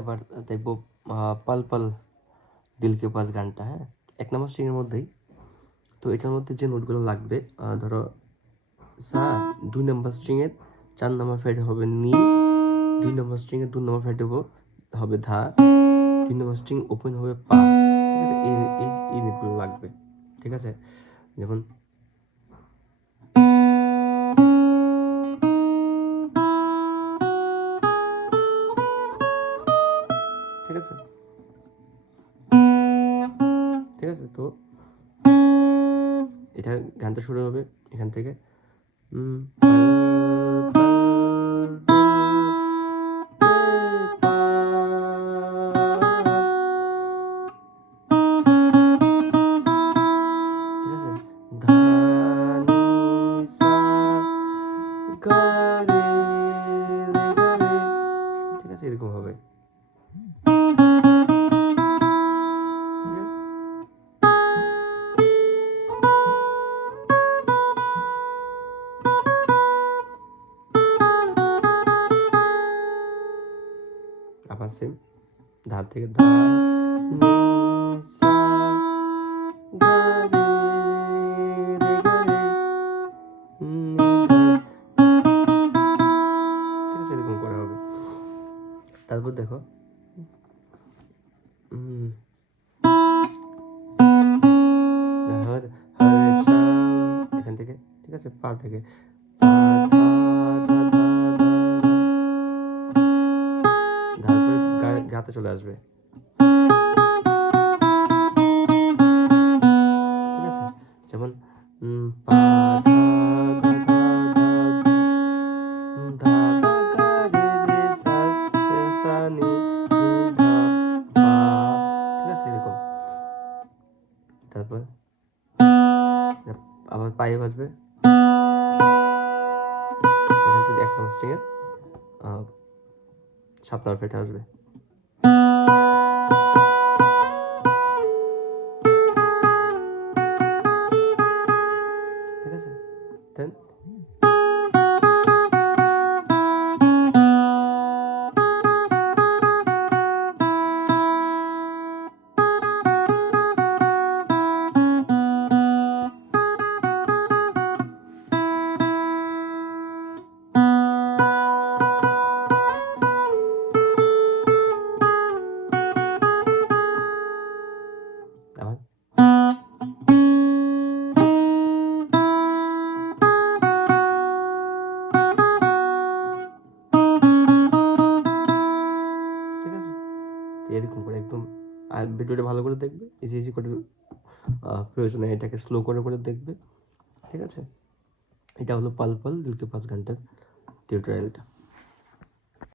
এবার দেখবো পাল পাল দিল কে পাস গানটা। হ্যাঁ, 1 নম্বর স্ট্রিংয়ের মধ্যেই। তো এটার মধ্যে যে নোটগুলো লাগবে, ধরো সা, 2 নম্বর স্ট্রিংয়ের 4 নম্বর ফ্রেটে হবে নি, 2 নম্বর স্ট্রিংয়ের 2 নম্বর ফ্রেটে হবে ধা, 2 নম্বর স্ট্রিং ওপেন হবে পা। ঠিক আছে, এই নোটগুলো লাগবে। ঠিক আছে, যেমন ঠিক আছে, ঠিক আছে। তো এটা গানটা শুরু হবে এখান থেকে। ঠিক আছে, ধা নি সা গা রে রে গা রে। ঠিক আছে, এরকম হবে। আবার সেম, ধা থেকে ধা নি সা গা রে রে গা রে নি ধা। ঠিক আছে, এরকম করে হবে। তারপর দেখো এখান থেকে, ঠিক আছে, পা থেকে গাতে চলে আসবে। ঠিক আছে, যেমন পা ধা ধা ধা ধা ধা গা রে রে সা নি ধা পা। ঠিক আছে, এরকম। তারপর আবার পায়ে বাজবে। এখান থেকে 1 নম্বর স্ট্রিংয়ের 7 নম্বর ফ্রেটে আসবে। ঠিক আছে, দেন আবার ঠিক আছে, এরকম করে একদম। আর ভিডিওটা ভালো করে দেখবে, ইজি করে, প্রয়োজনে এটাকে স্লো করে দেখবে। ঠিক আছে, এটা হলো পাল পাল দিল কে পাস গানটার টিউটোরিয়ালটা।